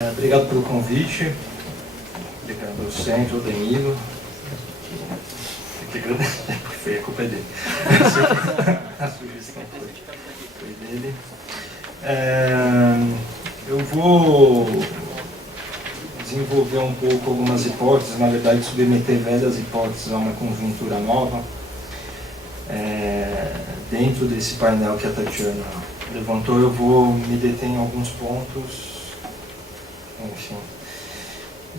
Obrigado pelo convite. Obrigado ao Centro, ao Danilo. Foi a culpa dele. A sugestão foi dele. Eu vou desenvolver um pouco algumas hipóteses, na verdade submeter velhas hipóteses a uma conjuntura nova, dentro desse painel que a Tatiana levantou. Eu vou me deter em alguns pontos, enfim,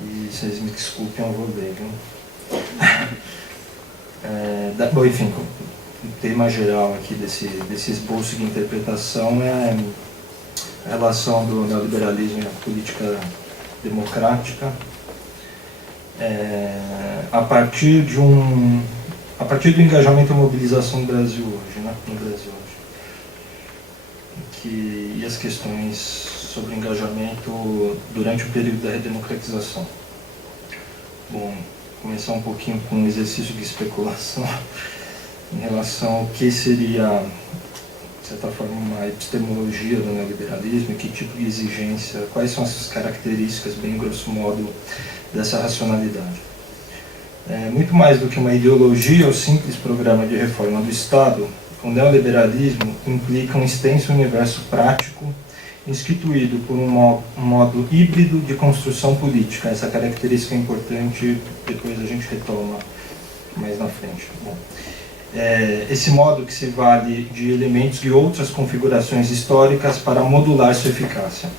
e vocês me desculpem, eu vou ler, viu? Bom, enfim, o tema geral aqui desse esboço de interpretação é a relação do neoliberalismo e a política democrática, a partir do engajamento e mobilização do Brasil hoje, né? No Brasil hoje. E as questões sobre engajamento durante o período da redemocratização. Bom, começar um pouquinho com um exercício de especulação em relação ao que seria, de certa forma, uma epistemologia do neoliberalismo, que tipo de exigência, quais são essas características, bem grosso modo, dessa racionalidade. Muito mais do que uma ideologia ou simples programa de reforma do Estado, o neoliberalismo implica um extenso universo prático instituído por um modo híbrido de construção política. Essa característica é importante, depois a gente retoma mais na frente. Bom, esse modo que se vale de elementos de outras configurações históricas para modular sua eficácia.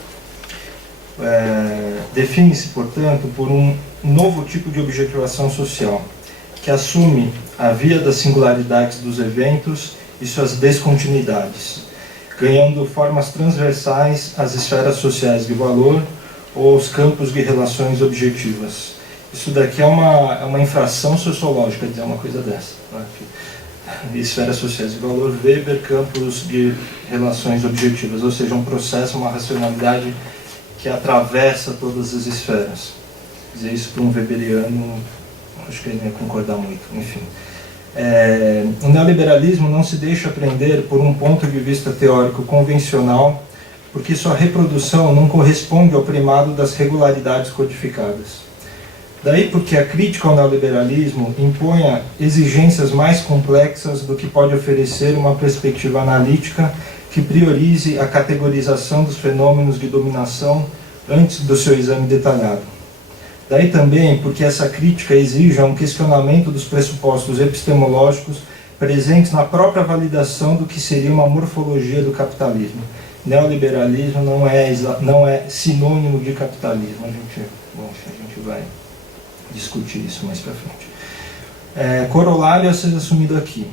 Define-se, portanto, por um novo tipo de objetivação social, que assume a via das singularidades dos eventos e suas descontinuidades, ganhando formas transversais às esferas sociais de valor ou aos campos de relações objetivas. Isso daqui é uma infração sociológica dizer uma coisa dessa, né? Esferas sociais de valor, Weber, campos de relações objetivas, ou seja, um processo, uma racionalidade que atravessa todas as esferas. Dizer isso para um weberiano, acho que ele não ia concordar muito, enfim. O neoliberalismo não se deixa prender por um ponto de vista teórico convencional, porque sua reprodução não corresponde ao primado das regularidades codificadas. Daí porque a crítica ao neoliberalismo impõe exigências mais complexas do que pode oferecer uma perspectiva analítica que priorize a categorização dos fenômenos de dominação antes do seu exame detalhado. Daí também porque essa crítica exige um questionamento dos pressupostos epistemológicos presentes na própria validação do que seria uma morfologia do capitalismo. Neoliberalismo não é sinônimo de capitalismo. A gente vai discutir isso mais para frente. Corolário a ser assumido aqui.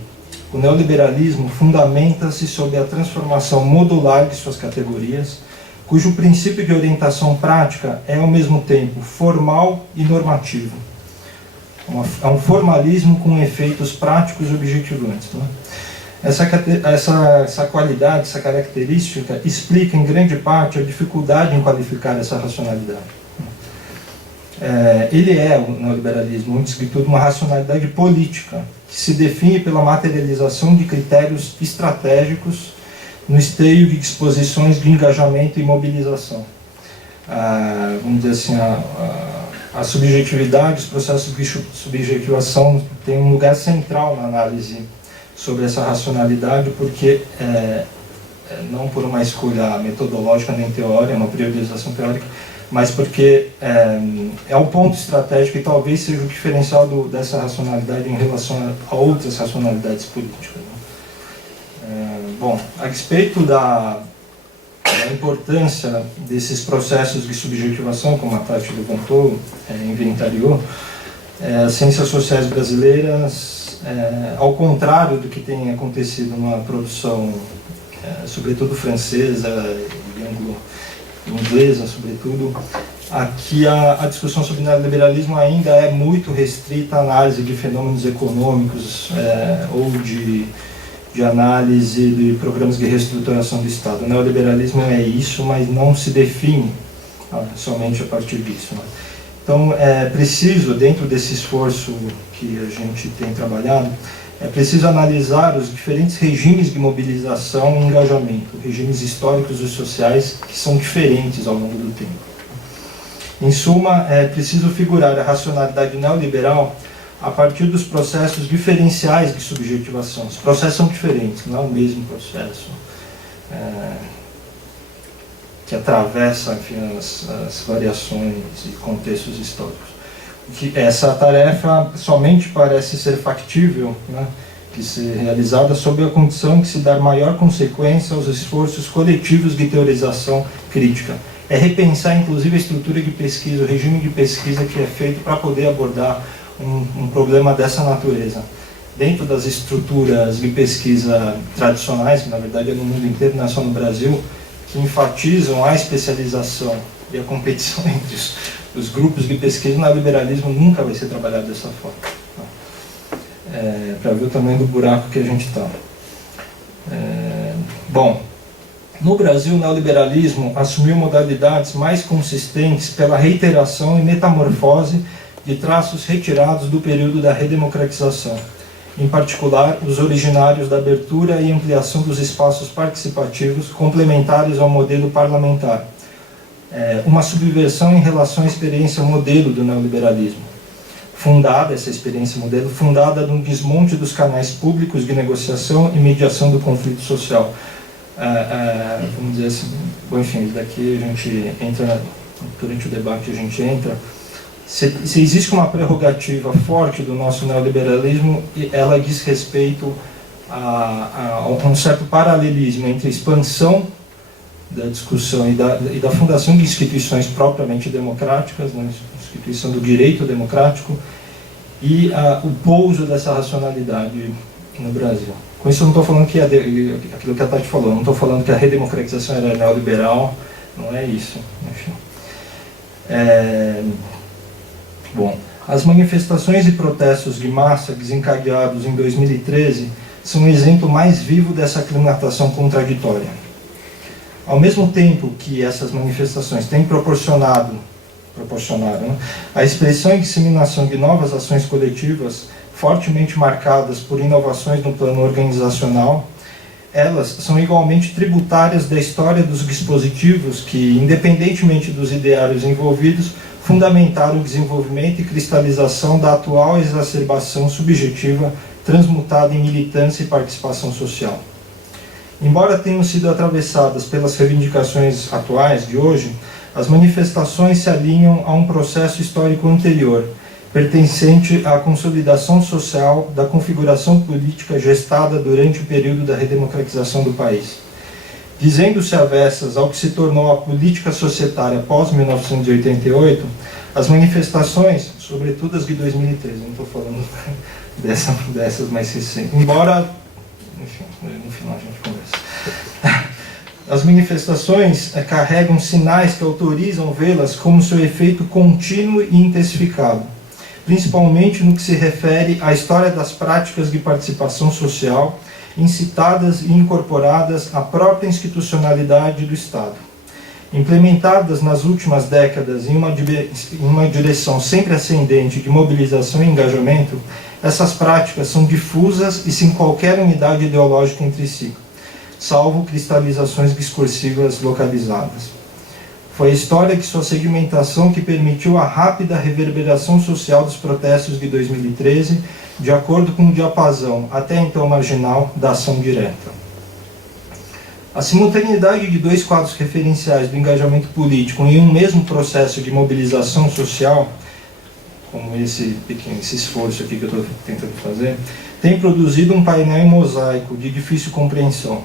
O neoliberalismo fundamenta-se sobre a transformação modular de suas categorias, cujo princípio de orientação prática é, ao mesmo tempo, formal e normativo. É um formalismo com efeitos práticos e objetivantes. Né? Essa qualidade, essa característica, explica, em grande parte, a dificuldade em qualificar essa racionalidade. Ele é, o neoliberalismo, antes de tudo, uma racionalidade política, que se define pela materialização de critérios estratégicos no esteio de disposições de engajamento e mobilização. Vamos dizer assim, a subjetividade, os processos de subjetivação têm um lugar central na análise sobre essa racionalidade, porque não por uma escolha metodológica nem teórica, uma priorização teórica, mas porque é um ponto estratégico e talvez seja o diferencial dessa racionalidade em relação a outras racionalidades políticas. Né? Bom, a respeito da importância desses processos de subjetivação, como a Tati levantou, inventariou, as ciências sociais brasileiras, ao contrário do que tem acontecido na produção, sobretudo francesa e anglo-inglesa, sobretudo, aqui a discussão sobre neoliberalismo ainda é muito restrita à análise de fenômenos econômicos ou de análise de programas de reestruturação do Estado. O neoliberalismo é isso, mas não se define somente a partir disso. Né? Então, é preciso, dentro desse esforço que a gente tem trabalhado, é preciso analisar os diferentes regimes de mobilização e engajamento, regimes históricos e sociais que são diferentes ao longo do tempo. Em suma, é preciso figurar a racionalidade neoliberal a partir dos processos diferenciais de subjetivação. Os processos são diferentes, não é o mesmo processo que atravessa, enfim, as variações e contextos históricos. Essa tarefa somente parece ser factível, né, de ser realizada sob a condição de se dar maior consequência aos esforços coletivos de teorização crítica. É repensar, inclusive, a estrutura de pesquisa, o regime de pesquisa que é feito para poder abordar um problema dessa natureza. Dentro das estruturas de pesquisa tradicionais, que na verdade é no mundo inteiro, não é só no Brasil, que enfatizam a especialização e a competição entre os grupos de pesquisa, o neoliberalismo nunca vai ser trabalhado dessa forma. Para ver o tamanho do buraco que a gente está. Bom, no Brasil, o neoliberalismo assumiu modalidades mais consistentes pela reiteração e metamorfose de traços retirados do período da redemocratização, em particular os originários da abertura e ampliação dos espaços participativos complementares ao modelo parlamentar, uma subversão em relação à experiência modelo do neoliberalismo, essa experiência modelo, fundada no desmonte dos canais públicos de negociação e mediação do conflito social. Vamos dizer assim, bom, enfim, daqui a gente entra, durante o debate a gente entra, se existe uma prerrogativa forte do nosso neoliberalismo, ela diz respeito a um certo paralelismo entre a expansão da discussão e da fundação de instituições propriamente democráticas, né, instituição do direito democrático, e o pouso dessa racionalidade no Brasil. Com isso eu não estou falando que aquilo que a Tati falou, não estou falando que a redemocratização era neoliberal, não é isso. Enfim. Bom, as manifestações e protestos de massa desencadeados em 2013 são um exemplo mais vivo dessa aclimatação contraditória. Ao mesmo tempo que essas manifestações têm proporcionaram, né, a expressão e disseminação de novas ações coletivas fortemente marcadas por inovações no plano organizacional, elas são igualmente tributárias da história dos dispositivos que, independentemente dos ideários envolvidos, fundamentaram o desenvolvimento e cristalização da atual exacerbação subjetiva transmutada em militância e participação social. Embora tenham sido atravessadas pelas reivindicações atuais de hoje, as manifestações se alinham a um processo histórico anterior, pertencente à consolidação social da configuração política gestada durante o período da redemocratização do país. Dizendo-se avessas ao que se tornou a política societária pós-1988, as manifestações, sobretudo as de 2013, não estou falando dessas mais recentes, embora, enfim, no final a gente conversa. As manifestações carregam sinais que autorizam vê-las como seu efeito contínuo e intensificado, principalmente no que se refere à história das práticas de participação social, incitadas e incorporadas à própria institucionalidade do Estado. Implementadas nas últimas décadas em uma direção sempre ascendente de mobilização e engajamento, essas práticas são difusas e sem qualquer unidade ideológica entre si, salvo cristalizações discursivas localizadas. Foi a história de sua segmentação que permitiu a rápida reverberação social dos protestos de 2013, de acordo com o diapasão, até então marginal, da ação direta. A simultaneidade de dois quadros referenciais do engajamento político em um mesmo processo de mobilização social, como esse esforço aqui que eu estou tentando fazer, tem produzido um painel em mosaico de difícil compreensão.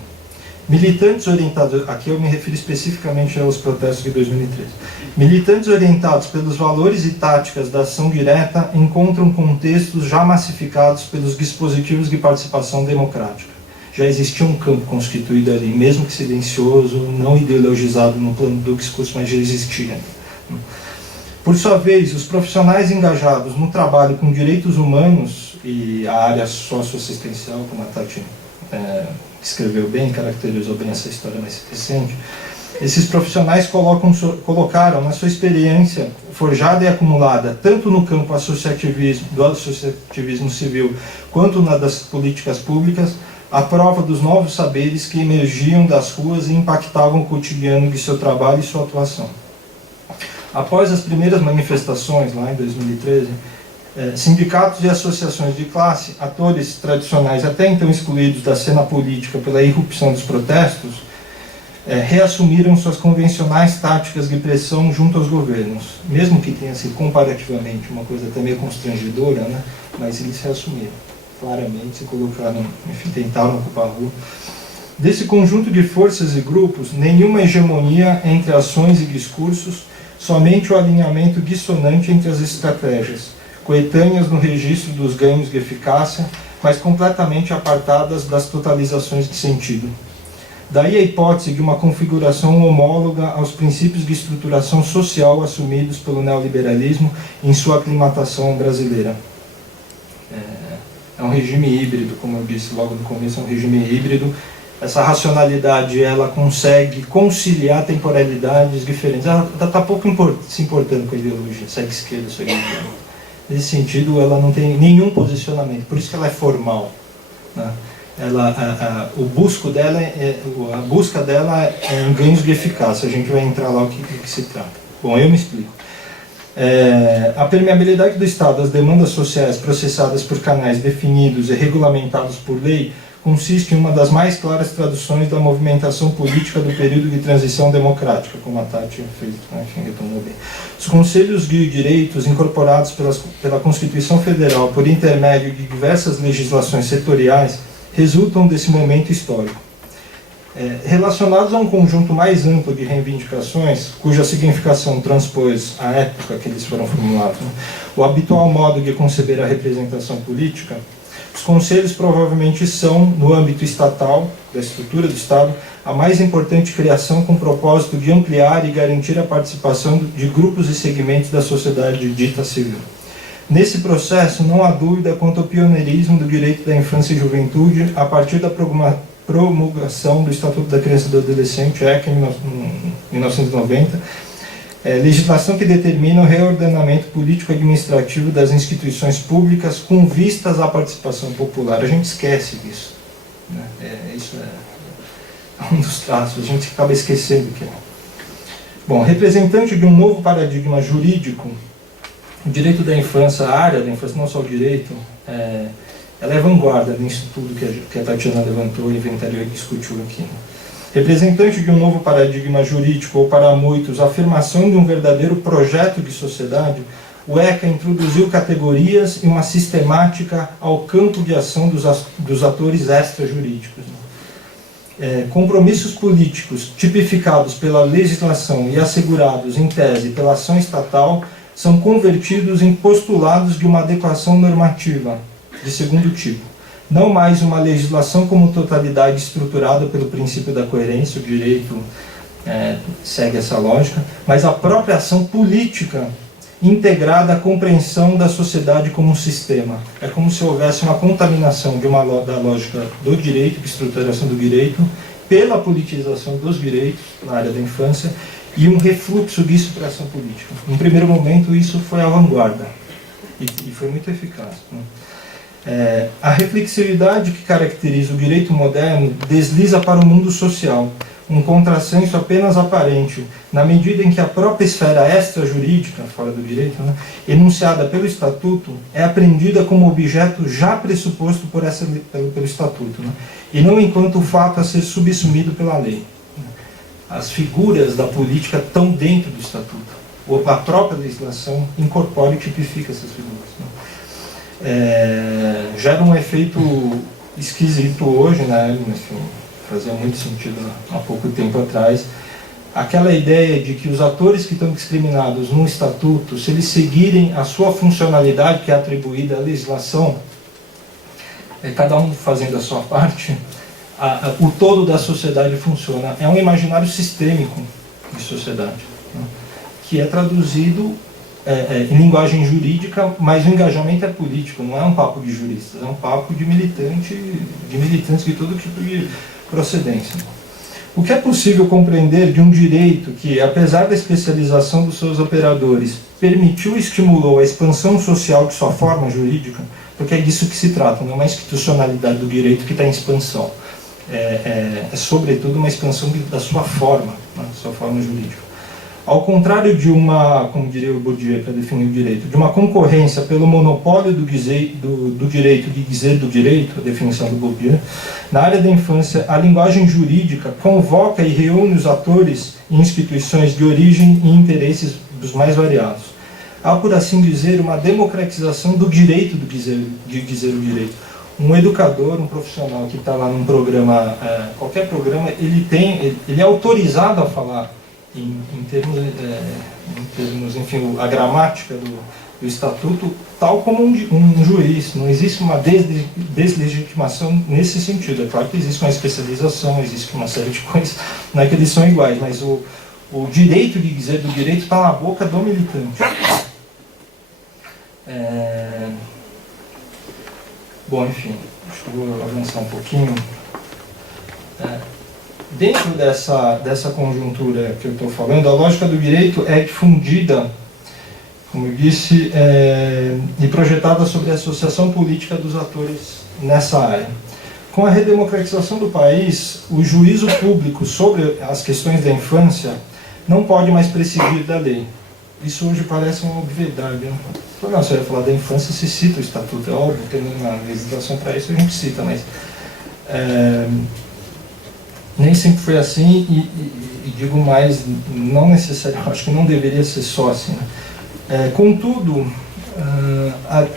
Militantes orientados, aqui eu me refiro especificamente aos protestos de 2013, militantes orientados pelos valores e táticas da ação direta encontram contextos já massificados pelos dispositivos de participação democrática. Já existia um campo constituído ali, mesmo que silencioso, não ideologizado no plano do discurso, mas já existia. Por sua vez, os profissionais engajados no trabalho com direitos humanos e a área socioassistencial, como a Tati escreveu bem, caracterizou bem essa história mais recente, esses profissionais colocaram na sua experiência forjada e acumulada, tanto no campo do associativismo civil, quanto na das políticas públicas, a prova dos novos saberes que emergiam das ruas e impactavam o cotidiano de seu trabalho e sua atuação. Após as primeiras manifestações, lá em 2013, sindicatos e associações de classe, atores tradicionais até então excluídos da cena política pela irrupção dos protestos, reassumiram suas convencionais táticas de pressão junto aos governos, mesmo que tenha sido comparativamente uma coisa até meio constrangedora, né? Mas eles reassumiram, claramente se colocaram, enfim, tentaram ocupar a rua. Desse conjunto de forças e grupos, nenhuma hegemonia entre ações e discursos, somente o alinhamento dissonante entre as estratégias, coetâneas no registro dos ganhos de eficácia, mas completamente apartadas das totalizações de sentido. Daí a hipótese de uma configuração homóloga aos princípios de estruturação social assumidos pelo neoliberalismo em sua aclimatação brasileira. É um regime híbrido, como eu disse logo no começo, é um regime híbrido. Essa racionalidade, ela consegue conciliar temporalidades diferentes. Ela está pouco se importando com a ideologia, segue esquerda, segue direita. Nesse sentido, ela não tem nenhum posicionamento, por isso que ela é formal, né? A busca dela é em ganhos de eficácia. A gente vai entrar lá o que se trata. Bom, eu me explico. A permeabilidade do Estado às demandas sociais processadas por canais definidos e regulamentados por lei consiste em uma das mais claras traduções da movimentação política do período de transição democrática, como a Tati fez, enfim, retomou bem. Os conselhos de direitos incorporados pela Constituição Federal por intermédio de diversas legislações setoriais resultam desse momento histórico. Relacionados a um conjunto mais amplo de reivindicações, cuja significação transpôs a época que eles foram formulados, né, o habitual modo de conceber a representação política, os conselhos provavelmente são, no âmbito estatal, da estrutura do Estado, a mais importante criação com o propósito de ampliar e garantir a participação de grupos e segmentos da sociedade dita civil. Nesse processo, não há dúvida quanto ao pioneirismo do direito da infância e juventude a partir da promulgação do Estatuto da Criança e do Adolescente, ECA, em 1990, legislação que determina o reordenamento político-administrativo das instituições públicas com vistas à participação popular. A gente esquece disso, né? Isso é um dos traços, a gente acaba esquecendo que é. Bom, representante de um novo paradigma jurídico, o direito da infância, a área da infância, não só o direito, ela é vanguarda nisso tudo que a Tatiana levantou, inventariou e discutiu aqui. Representante de um novo paradigma jurídico, ou para muitos, a afirmação de um verdadeiro projeto de sociedade, o ECA introduziu categorias e uma sistemática ao campo de ação dos atores extrajurídicos. Compromissos políticos tipificados pela legislação e assegurados, em tese, pela ação estatal, são convertidos em postulados de uma adequação normativa de segundo tipo. Não mais uma legislação como totalidade estruturada pelo princípio da coerência, o direito segue essa lógica, mas a própria ação política integrada à compreensão da sociedade como um sistema. É como se houvesse uma contaminação da lógica do direito, de estruturação do direito, pela politização dos direitos na área da infância, e um refluxo disso para a ação política. Em primeiro momento, isso foi a vanguarda, e foi muito eficaz, né? A reflexividade que caracteriza o direito moderno desliza para o mundo social, um contrassenso apenas aparente, na medida em que a própria esfera extrajurídica, fora do direito, né, enunciada pelo Estatuto, é apreendida como objeto já pressuposto pelo Estatuto, né, e não enquanto fato a ser subsumido pela lei. As figuras da política estão dentro do Estatuto. A própria legislação incorpora e tipifica essas figuras, né. Gera um efeito esquisito hoje, né? Enfim, fazia muito sentido há pouco tempo atrás, aquela ideia de que os atores que estão discriminados no Estatuto, se eles seguirem a sua funcionalidade que é atribuída à legislação, cada um fazendo a sua parte, o todo da sociedade funciona. É um imaginário sistêmico de sociedade, né, que é traduzido em linguagem jurídica, mas o engajamento é político, não é um papo de juristas, é um papo de militantes de todo tipo de procedência. O que é possível compreender de um direito que, apesar da especialização dos seus operadores, permitiu e estimulou a expansão social de sua forma jurídica, porque é disso que se trata, não é uma institucionalidade do direito que está em expansão. É sobretudo uma expansão da sua forma, né, sua forma jurídica. Ao contrário de uma, como diria o Bourdieu para definir o direito, de uma concorrência pelo monopólio do direito de dizer do direito, a definição do Bourdieu, na área da infância, a linguagem jurídica convoca e reúne os atores e instituições de origem e interesses dos mais variados. Há, por assim dizer, uma democratização do direito de dizer o direito. Um educador, um profissional que está lá num programa, qualquer programa, ele é autorizado a falar em termos, enfim, a gramática do estatuto, tal como um juiz. Não existe uma deslegitimação nesse sentido. É claro que existe uma especialização, existe uma série de coisas, não é que eles são iguais, mas o direito de dizer do direito está na boca do militante. Bom, enfim, deixa eu avançar um pouquinho. Dentro dessa conjuntura que eu estou falando, a lógica do direito é difundida, como eu disse, e projetada sobre a associação política dos atores nessa área. Com a redemocratização do país, o juízo público sobre as questões da infância não pode mais prescindir da lei. Isso hoje parece uma obviedade. Não, se eu ia falar da infância, se cita o estatuto, é óbvio, tem uma legislação para isso, a gente cita, mas nem sempre foi assim, e digo mais, não necessariamente, acho que não deveria ser só assim. Contudo,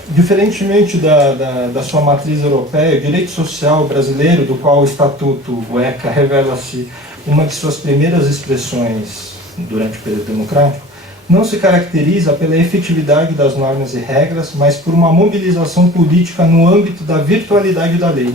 diferentemente da sua matriz europeia, o direito social brasileiro, do qual o Estatuto, o ECA, revela-se uma de suas primeiras expressões durante o período democrático, não se caracteriza pela efetividade das normas e regras, mas por uma mobilização política no âmbito da virtualidade da lei,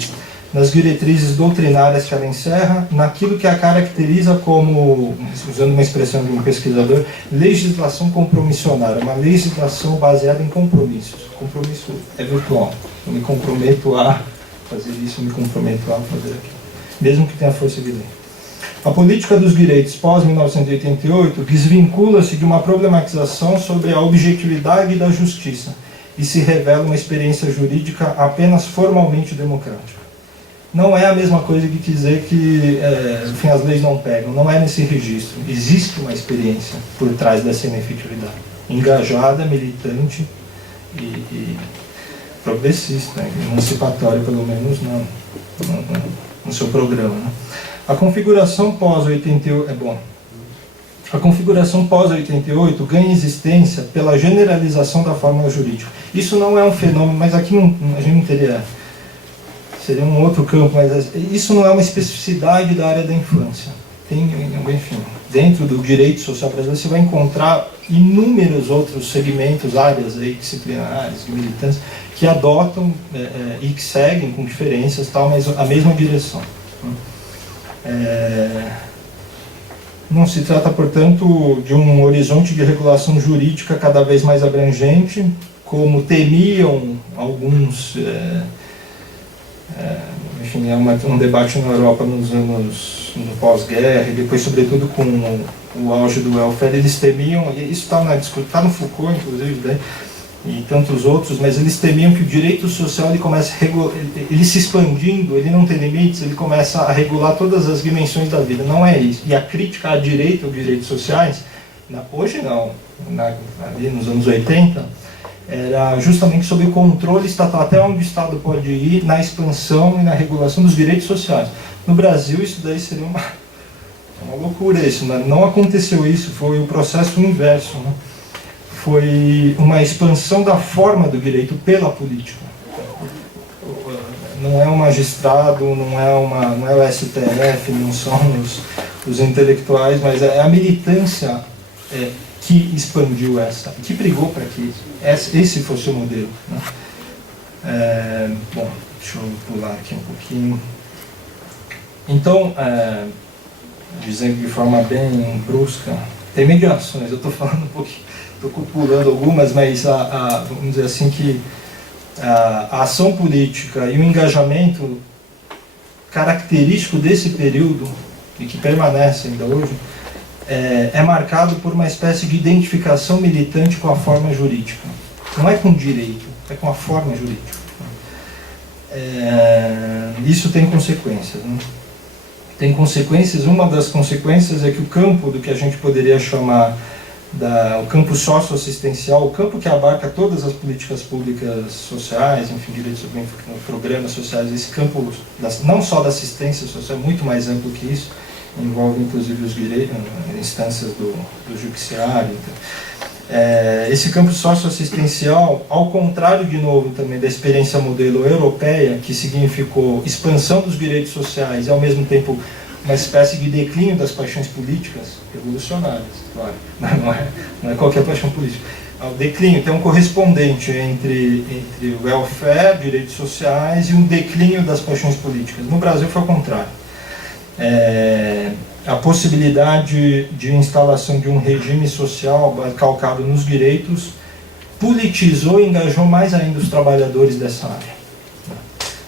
nas diretrizes doutrinárias que ela encerra, naquilo que a caracteriza como, usando uma expressão de um pesquisador, legislação compromissionária, uma legislação baseada em compromissos. O compromisso é virtual. Eu me comprometo a fazer isso, eu me comprometo a fazer aquilo, mesmo que tenha força de lei. A política dos direitos pós-1988 desvincula-se de uma problematização sobre a objetividade da justiça e se revela uma experiência jurídica apenas formalmente democrática. Não é a mesma coisa que dizer que enfim, as leis não pegam, não é nesse registro. Existe uma experiência por trás dessa inefetividade, engajada, militante e progressista, emancipatória, pelo menos no seu programa, né? A configuração pós-88 A configuração pós-88 ganha existência pela generalização da fórmula jurídica. Isso não é um fenômeno, mas aqui a gente não teria... Seria um outro campo, mas isso não é uma especificidade da área da infância. Enfim, dentro do direito social brasileiro você vai encontrar inúmeros outros segmentos, áreas aí, disciplinares, militantes, que adotam e que seguem com diferenças, tal, mas a mesma direção. Não se trata, portanto, de um horizonte de regulação jurídica cada vez mais abrangente, como temiam alguns... enfim, é um debate na Europa no pós-guerra, e depois, sobretudo, com o auge do welfare, eles temiam, e isso está no Foucault, inclusive, né, e tantos outros, mas eles temiam que o direito social ele se expandindo, ele não tem limites, ele começa a regular todas as dimensões da vida. Não é isso. E a crítica à direita ou direitos sociais, hoje não, ali nos anos 80, era justamente sobre o controle estatal, até onde o Estado pode ir na expansão e na regulação dos direitos sociais. No Brasil, isso daí seria uma loucura. Isso, né? Não aconteceu isso, foi o processo inverso, né? Foi uma expansão da forma do direito pela política. Não é o magistrado, não é o STF, não são os intelectuais, mas é a militância que expandiu que brigou para que esse fosse o modelo, né? Bom, deixa eu pular aqui um pouquinho. Então, dizendo de forma bem brusca, tem mediações, eu estou falando um pouquinho, estou pulando algumas, mas vamos dizer assim que a ação política e o engajamento característico desse período, e que permanece ainda hoje, é marcado por uma espécie de identificação militante com a forma jurídica. Não é com o direito, é com a forma jurídica. Isso tem consequências, né? tem consequências. Uma das consequências é que o campo do que a gente poderia chamar o campo socioassistencial, o campo que abarca todas as políticas públicas sociais, enfim, direitos, programas sociais, esse campo não só da assistência social, muito mais amplo que isso, envolve inclusive os direitos, instâncias do judiciário. Esse campo socioassistencial, ao contrário, de novo, também da experiência modelo europeia, que significou expansão dos direitos sociais e, ao mesmo tempo, uma espécie de declínio das paixões políticas revolucionárias, claro, não é qualquer paixão política. O declínio tem um correspondente entre o welfare, direitos sociais, e um declínio das paixões políticas. No Brasil foi o contrário. A possibilidade de instalação de um regime social calcado nos direitos politizou e engajou mais ainda os trabalhadores dessa área.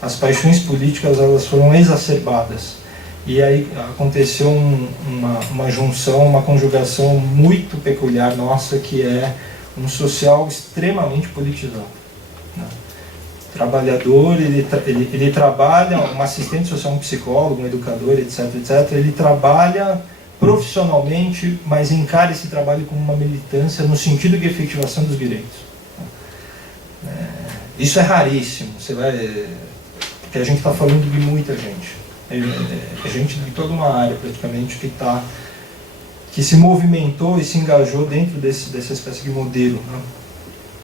As paixões políticas, elas foram exacerbadas. E aí aconteceu uma junção, uma conjugação muito peculiar nossa, que é um social extremamente politizado. O trabalhador, ele trabalha, um assistente social, um psicólogo, um educador, etc., etc., ele trabalha profissionalmente, mas encara esse trabalho como uma militância no sentido de efetivação dos direitos. Isso é raríssimo, porque a gente está falando de muita gente. Gente de toda uma área praticamente que se movimentou e se engajou dentro dessa espécie de modelo, né?